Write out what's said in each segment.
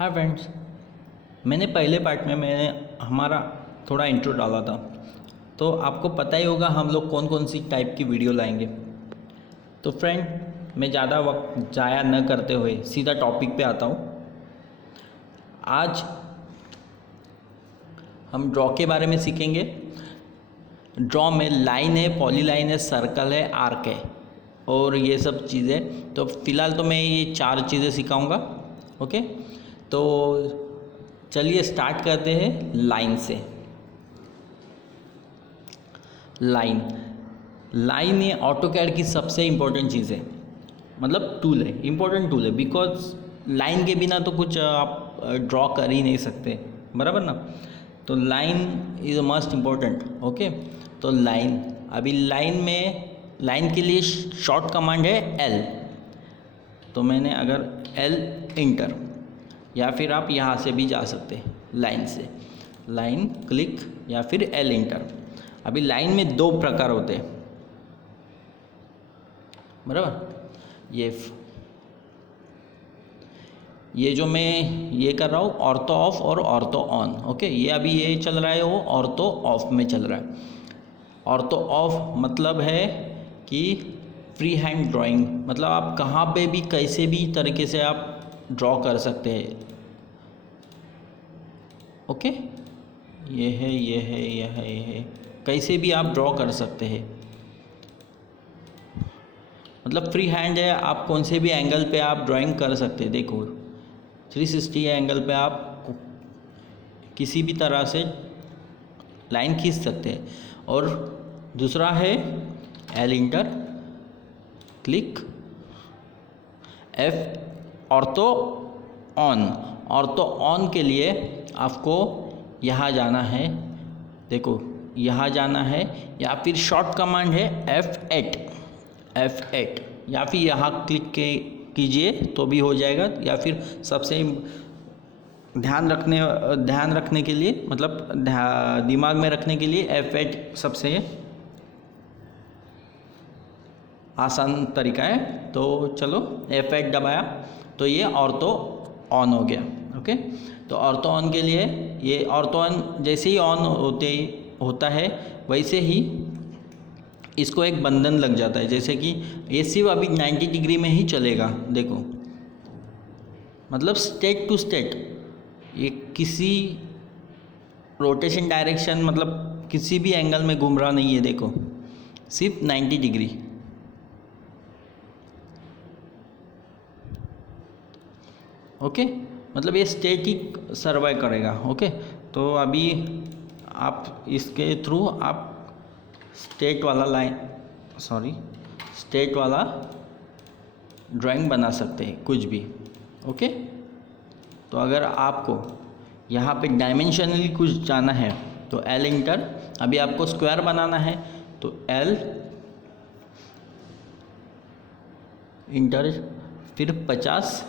Hi friends, मैंने पहले part में मैंने हमारा थोड़ा इंट्रो डाला था। तो आपको पता ही होगा हम लोग कौन कौन सी टाइप की वीडियो लाएंगे। तो फ्रेंड, मैं ज़्यादा वक्त ज़ाया न करते हुए सीधा टॉपिक पे आता हूँ। आज हम ड्रॉ के बारे में सीखेंगे। ड्रॉ में लाइन है, पॉलीलाइन है, सर्कल है, आर्क है और ये सब चीज़ें। तो फ़िलहाल तो मैं ये 4 चीज़ें सिखाऊंगा। ओके, तो चलिए स्टार्ट करते हैं लाइन से। लाइन ये ऑटोकैड की सबसे इम्पोर्टेंट चीज़ है, मतलब टूल है, इम्पोर्टेंट टूल है। बिकॉज लाइन के बिना तो कुछ आप ड्रॉ कर ही नहीं सकते, बराबर ना। तो line is must important. Okay, तो अभी लाइन के लिए शॉर्ट कमांड है एल। तो मैंने अगर एल इंटर, या फिर आप यहाँ से भी जा सकते हैं लाइन से, लाइन क्लिक या फिर एल इंटर। अभी लाइन में 2 प्रकार होते हैं, बराबर। ये जो मैं ये कर रहा हूँ ऑर्थो ऑफ और ऑर्थो ऑन। ओके, ये अभी ये चल रहा है, वो ऑर्थो ऑफ में चल रहा है। ऑर्थो ऑफ मतलब है कि फ्री हैंड ड्राइंग, मतलब आप कहाँ पे भी कैसे भी तरीके से आप ड्रॉ कर सकते हैं। ओके, ये है, कैसे भी आप ड्रॉ कर सकते हैं, मतलब फ्री हैंड है। आप कौन से भी एंगल पे आप ड्राइंग कर सकते हैं। देखो 360 एंगल पे आप किसी भी तरह से लाइन खींच सकते हैं। और दूसरा है L inter, click, F ortho on. Ortho on के लिए आपको यहाँ जाना है, देखो यहाँ जाना है, या फिर शॉर्ट कमांड है F8 या फिर यहाँ क्लिक कीजिए तो भी हो जाएगा। या फिर सबसे ध्यान रखने के लिए, मतलब दिमाग में रखने के लिए F8 सबसे आसान तरीका है। तो चलो F8 दबाया तो ये ऑर्थो ऑन हो गया। ओके, तो ऑर्थो ऑन के लिए ये ऑर्थो ऑन जैसे ही ऑन होता है वैसे ही इसको एक बंधन लग जाता है, जैसे कि ये सिर्फ अभी 90 डिग्री में ही चलेगा। देखो, मतलब स्टेट टू स्टेट, ये किसी रोटेशन डायरेक्शन, मतलब किसी भी एंगल में घूम रहा नहीं है। देखो सिर्फ 90 डिग्री। ओके, मतलब ये स्टेटिक सर्वाइव करेगा। ओके, तो अभी आप इसके थ्रू आप स्टेट वाला ड्राइंग बना सकते हैं, कुछ भी। ओके, तो अगर आपको यहाँ पे डायमेंशनली कुछ जाना है तो एल इंटर। अभी आपको स्क्वायर बनाना है तो एल इंटर, फिर 50,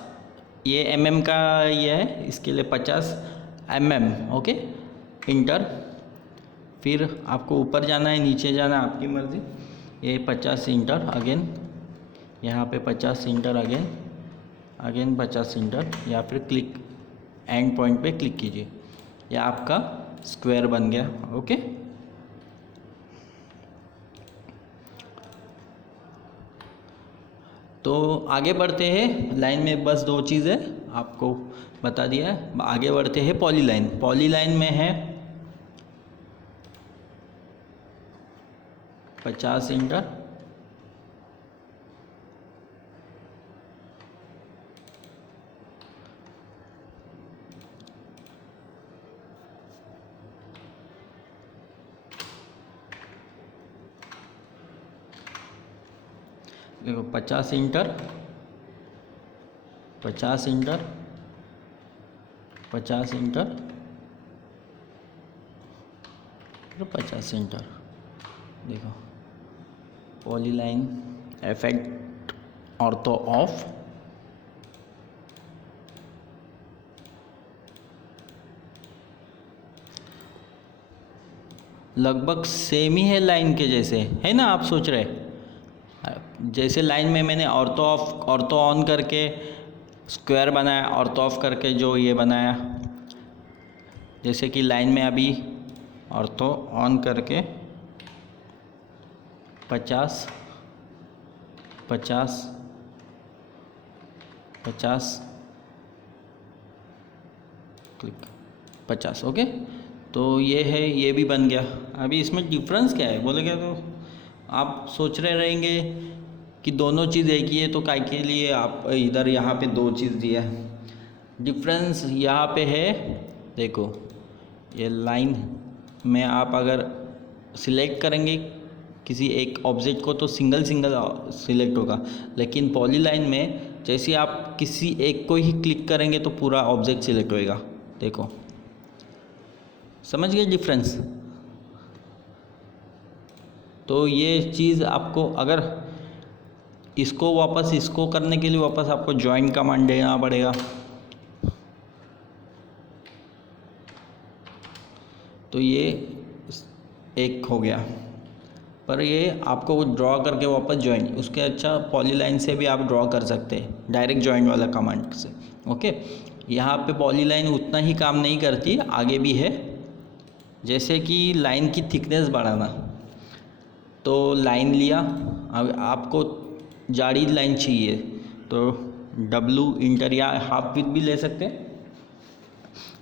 ये mm का ये है, इसके लिए 50 mm। Okay, inter. फिर आपको ऊपर जाना है, नीचे जाना है, आपकी मर्ज़ी। ये 50 इंटर अगेन, यहाँ पे 50 इंटर अगेन 50 इंटर, या फिर क्लिक एंड पॉइंट पे क्लिक कीजिए, या आपका स्क्वायर बन गया। ओके, तो आगे बढ़ते हैं। लाइन में बस 2 चीज़ें आपको बता दिया है, आगे बढ़ते हैं पॉलीलाइन में है 50 इंटर, देखो 50 इंटर, 50 इंटर, 50 इंटर, फिर 50 इंटर। देखो पॉलीलाइन F8 ऑर्थो ऑफ। लगभग सेम ही है लाइन के जैसे, है ना। आप सोच रहे जैसे लाइन में मैंने ऑर्थो ऑफ ऑर्थो ऑन करके स्क्वायर बनाया ऑर्थो ऑफ करके, जो ये बनाया, जैसे कि लाइन में अभी ऑर्थो ऑन करके 50 50 50 क्लिक 50, ओके। तो ये है, ये भी बन गया। अभी इसमें डिफरेंस क्या है बोलेगा तो आप सोच रहे रहेंगे कि दोनों चीज़ एक ही है, तो काय के लिए आप इधर यहाँ पे दो चीज़ दिया है। डिफरेंस यहाँ पे है, देखो ये लाइन में आप अगर सिलेक्ट करेंगे किसी एक ऑब्जेक्ट को तो सिंगल सिलेक्ट होगा, लेकिन पॉलीलाइन में जैसे आप किसी एक को ही क्लिक करेंगे तो पूरा ऑब्जेक्ट सिलेक्ट होएगा। देखो, समझ गए डिफरेंस? तो ये चीज़ आपको, अगर इसको वापस इसको करने के लिए वापस आपको ज्वाइन कमांड देना पड़ेगा। तो ये एक हो गया, पर ये आपको ड्रॉ करके वापस ज्वाइन, उसके अच्छा पॉलीलाइन से भी आप ड्रॉ कर सकते हैं डायरेक्ट ज्वाइन वाला कमांड से, ओके। यहाँ पे पॉलीलाइन उतना ही काम नहीं करती, आगे भी है। जैसे कि लाइन की थिकनेस बढ़ाना, तो लाइन लिया, अब आपको जाड़ी लाइन चाहिए तो W इंटर या हाफ विथ भी ले सकते हैं।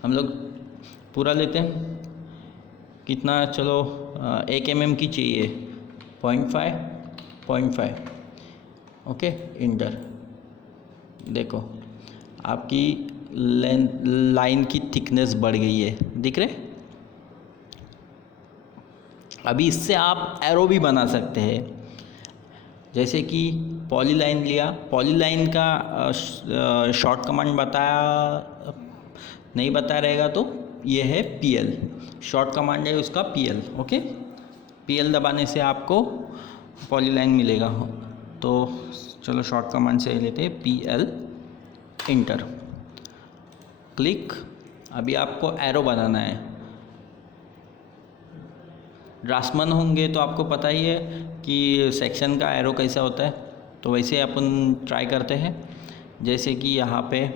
हम लोग पूरा लेते हैं, कितना, चलो 1 mm की चाहिए, 0.5, ओके, इंटर। देखो आपकी लाइन की थिकनेस बढ़ गई है, दिख रहे? अभी इससे आप एरो भी बना सकते हैं, जैसे कि पॉलीलाइन लिया, पॉलीलाइन का शॉर्ट कमांड बताया नहीं बताया रहेगा तो ये है PL, शॉर्ट कमांड है उसका PL, ओके। PL दबाने से आपको पॉलीलाइन मिलेगा। तो चलो शॉर्ट कमांड से लेते हैं, PL इंटर, क्लिक। अभी आपको एरो बनाना है। ड्राफ्टमैन होंगे तो आपको पता ही है कि सेक्शन का एरो कैसा होता है, तो वैसे अपन ट्राई करते हैं। जैसे कि यहाँ पे,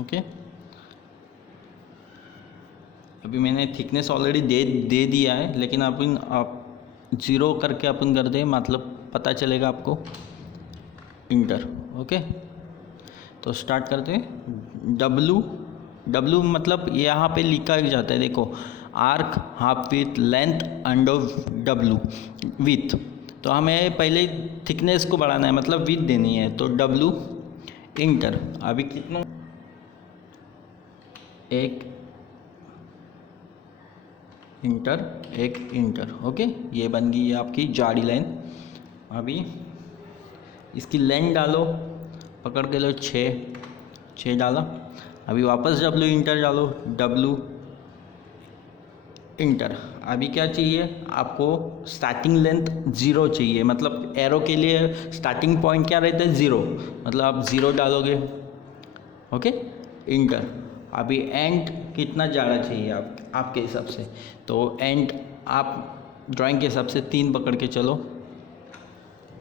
ओके, अभी मैंने थिकनेस ऑलरेडी दे दिया है, लेकिन अपन आप 0 करके अपन कर दें, मतलब पता चलेगा आपको, इंटर, ओके। तो स्टार्ट करते हैं। W मतलब यहाँ पे लिखा जाता है, देखो, arc, half with, length, under W with. तो हमें पहले थिकनेस को बढ़ाना है, मतलब विथ देनी है, तो W इंटर। अभी कितना, 1 इंटर, ओके। ये बन गई है आपकी जाड़ी लाइन। अभी इसकी लेंथ डालो, पकड़ के लो, 6 डाला। अभी वापस W इंटर डालो, W इंटर। अभी क्या चाहिए आपको, स्टार्टिंग लेंथ 0 चाहिए, मतलब एरो के लिए स्टार्टिंग पॉइंट क्या रहता है, 0, मतलब आप 0 डालोगे, ओके, इंटर। अभी एंड कितना ज़्यादा चाहिए आपके हिसाब से, तो एंड आप ड्राइंग के हिसाब से 3 पकड़ के चलो,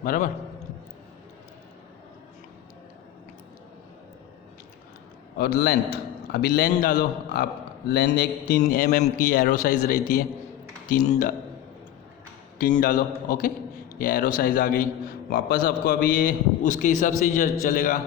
बराबर। और लेंथ, अभी लेंथ डालो आप, लेंथ एक 3 mm की एरो साइज़ रहती है, 3 डालो, ओके। ये एरो साइज़ आ गई। वापस आपको अभी ये उसके हिसाब से ही चलेगा,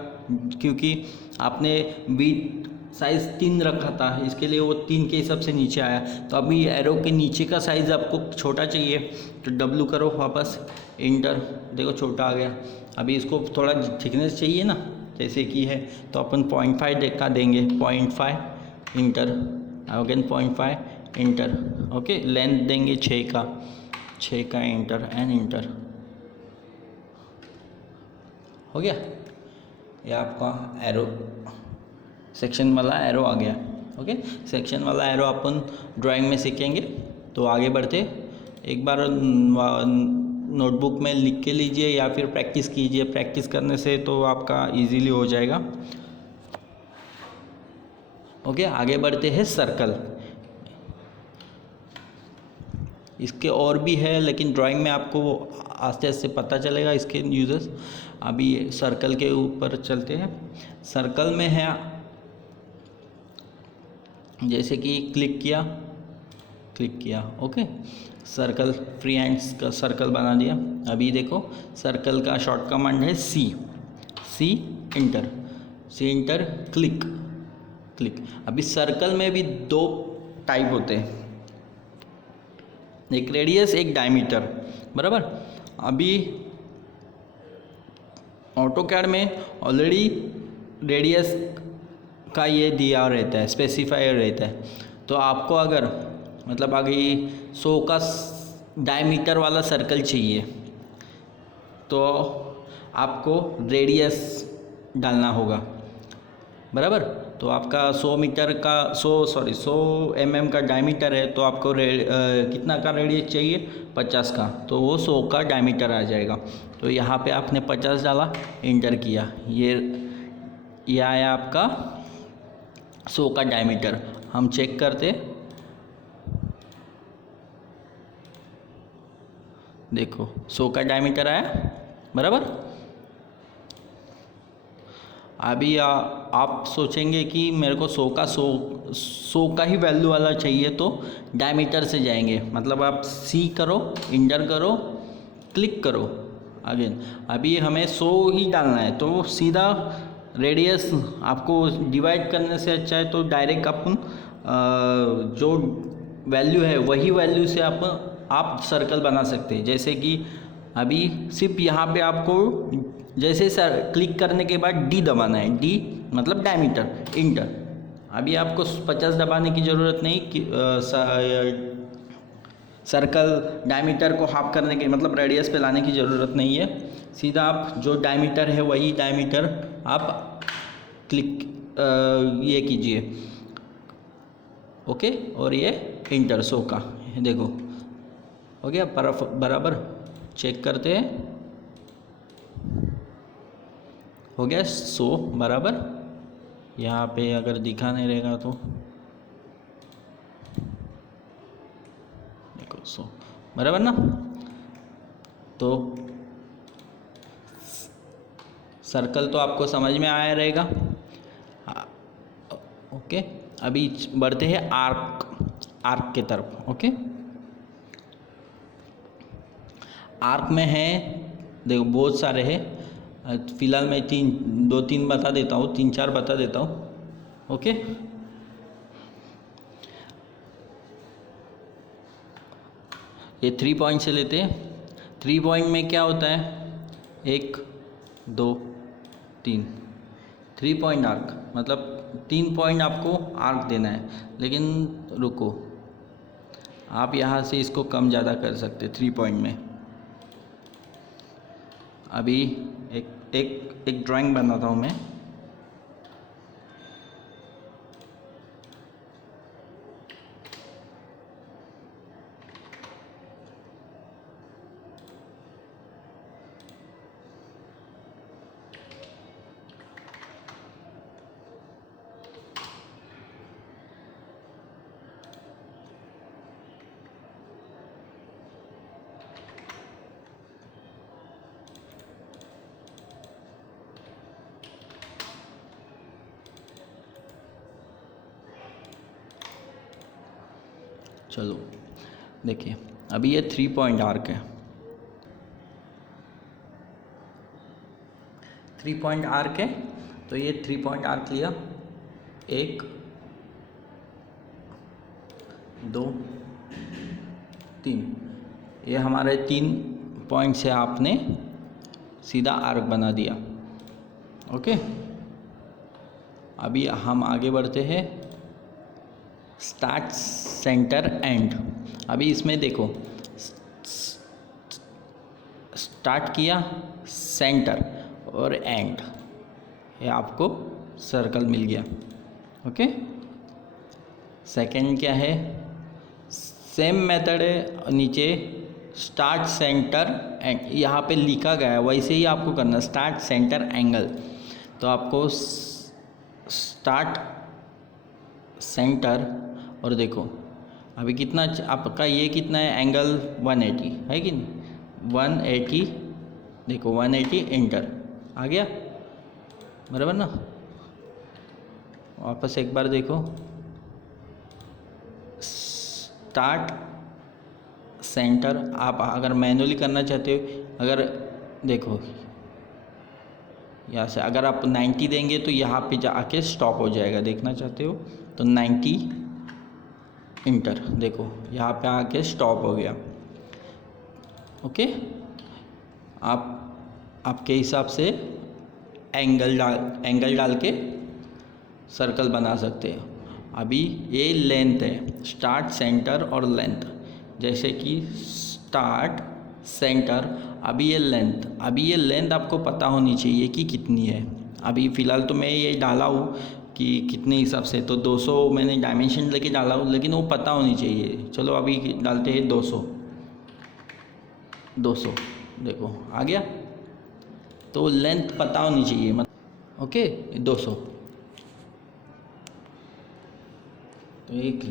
क्योंकि आपने बीट साइज़ 3 रखा था, इसके लिए वो 3 के हिसाब से नीचे आया। तो अभी एरो के नीचे का साइज़ आपको छोटा चाहिए, तो W करो, वापस इंटर, देखो छोटा आ गया। अभी इसको थोड़ा थिकनेस चाहिए ना, जैसे कि है, तो अपन 0.5 का देंगे, 0.5 inter, again 0.5 inter, okay. Length देंगे 6 का इंटर एंड इंटर, हो गया। ये आपका एरो, सेक्शन वाला एरो आ गया, ओके। सेक्शन वाला एरो अपन ड्राइंग में सीखेंगे। तो आगे बढ़ते, एक बार नोटबुक में लिख के लीजिए या फिर प्रैक्टिस कीजिए, प्रैक्टिस करने से तो आपका इजीली हो जाएगा, ओके। आगे बढ़ते हैं सर्कल। इसके और भी है, लेकिन ड्राइंग में आपको आस्ते आस्ते पता चलेगा इसके यूजेस। अभी सर्कल के ऊपर चलते हैं। सर्कल में है जैसे कि क्लिक किया, ओके, सर्कल, फ्री हैंड्स का सर्कल बना दिया। अभी देखो सर्कल का शॉर्ट कमांड है सी इंटर क्लिक। अभी सर्कल में भी दो टाइप होते हैं, एक रेडियस एक डायमीटर, बराबर। अभी ऑटोकैड में ऑलरेडी रेडियस का ये दिया रहता है, स्पेसिफायर रहता है। तो आपको अगर मतलब अभी 100 का डायमीटर वाला सर्कल चाहिए तो आपको रेडियस डालना होगा, बराबर। तो आपका 100 mm का डायमीटर है, तो आपको कितना का रेडियस चाहिए, 50 का, तो वो 100 का डायमीटर आ जाएगा। तो यहाँ पे आपने 50 डाला, इंटर किया, ये आया आपका 100 का डायमीटर। हम चेक करते, देखो 100 का डायमीटर आया, बराबर। अभी आप सोचेंगे कि मेरे को 100 का ही वैल्यू वाला चाहिए, तो डायमीटर से जाएंगे, मतलब आप सी करो, इंटर करो, क्लिक करो अगेन। अभी हमें 100 ही डालना है, तो सीधा रेडियस आपको डिवाइड करने से अच्छा है तो डायरेक्ट अपन जो वैल्यू है वही वैल्यू से आप सर्कल बना सकते हैं। जैसे कि अभी सिर्फ यहाँ पे आपको जैसे सर क्लिक करने के बाद डी दबाना है, डी मतलब डायमीटर, इंटर। अभी आपको 50 दबाने की ज़रूरत नहीं कि सर्कल डायमीटर को हाफ करने के मतलब रेडियस पे लाने की ज़रूरत नहीं है। सीधा आप जो डायमीटर है वही डायमीटर आप क्लिक ये कीजिए, ओके, और ये इंटर 100 का, देखो हो गया बराबर। चेक करते हैं, हो गया 100 बराबर। यहाँ पे अगर दिखा नहीं रहेगा तो देखो 100 बराबर ना। तो सर्कल तो आपको समझ में आया रहेगा, ओके। अभी बढ़ते हैं आर्क के तरफ, ओके। आर्क में है, देखो बहुत सारे हैं, फिलहाल मैं 2-3 बता देता हूँ, 3-4 बता देता हूँ, ओके। ये 3 पॉइंट से लेते हैं। 3 पॉइंट में क्या होता है, 1 2 3, 3 पॉइंट आर्क, मतलब 3 पॉइंट आपको आर्क देना है। लेकिन रुको, आप यहाँ से इसको कम ज़्यादा कर सकते 3 पॉइंट में। अभी एक ड्राइंग बनाता हूँ मैं, चलो देखिए। अभी ये 3 पॉइंट आर्क है, 3 पॉइंट आर्क है। तो ये 3 पॉइंट आर्क लिया, 1 2 3, ये हमारे 3 पॉइंट से आपने सीधा आर्क बना दिया, ओके। अभी हम आगे बढ़ते हैं, स्टार्ट सेंटर एंड। अभी इसमें देखो, स्टार्ट किया, सेंटर और एंड, ये आपको सर्कल मिल गया, ओके। सेकंड क्या है, सेम मेथड है, नीचे स्टार्ट सेंटर एंड, यहाँ पे लिखा गया है वैसे ही आपको करना, स्टार्ट सेंटर एंगल। तो आपको स्टार्ट सेंटर और देखो अभी कितना आपका ये कितना है एंगल 180 है कि नहीं, 180 देखो 180 एंटर आ गया बराबर ना। वापस एक बार देखो, स्टार्ट सेंटर। आप अगर मैनुअली करना चाहते हो, अगर देखो यहाँ से अगर आप 90 देंगे तो यहाँ पे जाके स्टॉप हो जाएगा, देखना चाहते हो तो 90 इंटर, देखो यहाँ पे आके स्टॉप हो गया। ओके, आप आपके हिसाब से एंगल डाल के सर्कल बना सकते हो। अभी ये लेंथ है, स्टार्ट सेंटर और लेंथ, जैसे कि स्टार्ट सेंटर। अभी ये लेंथ आपको पता होनी चाहिए कि कितनी है। अभी फ़िलहाल तो मैं ये डाला हूँ कि कितने हिसाब से, तो 200 मैंने डायमेंशन लेके डाला हूँ, लेकिन वो पता होनी चाहिए। चलो अभी डालते हैं 200 देखो आ गया। तो लेंथ पता होनी चाहिए मतलब ओके 200। तो एक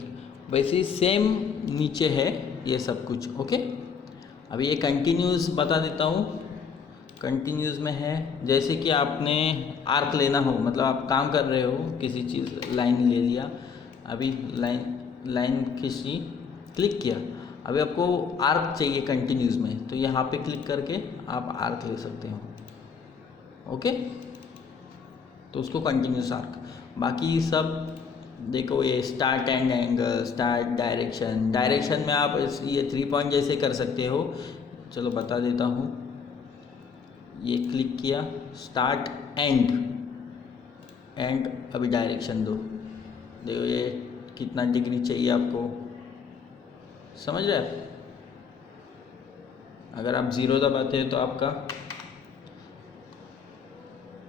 वैसे ही सेम नीचे है ये सब कुछ। ओके, अभी ये कंटिन्यूस बता देता हूँ। कंटिन्यूस में है जैसे कि आपने आर्क लेना हो, मतलब आप काम कर रहे हो किसी चीज़, लाइन ले लिया, अभी लाइन खींची, क्लिक किया, अभी आपको आर्क चाहिए कंटिन्यूस में, तो यहाँ पे क्लिक करके आप आर्क ले सकते हो। ओके, तो उसको कंटिन्यूस आर्क। बाकी सब देखो, ये start and angle, start direction में आप ये 3 पॉइंट जैसे कर सकते हो। चलो बता देता हूँ, ये क्लिक किया, स्टार्ट एंड अभी डायरेक्शन दो, देखो ये कितना डिग्री चाहिए आपको, समझ रहे हैं। अगर आप 0 दबाते हैं तो आपका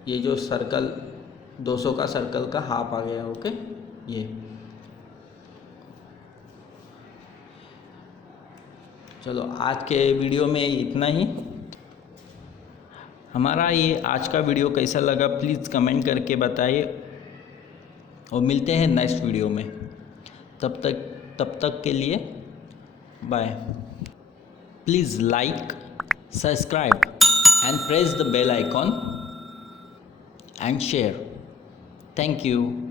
ये जो सर्कल 200 का सर्कल का हाफ आ गया। ओके, ये चलो आज के वीडियो में इतना ही। हमारा ये आज का वीडियो कैसा लगा प्लीज़ कमेंट करके बताइए, और मिलते हैं नेक्स्ट वीडियो में। तब तक के लिए bye. Please like, subscribe and press the bell icon and share. Thank you.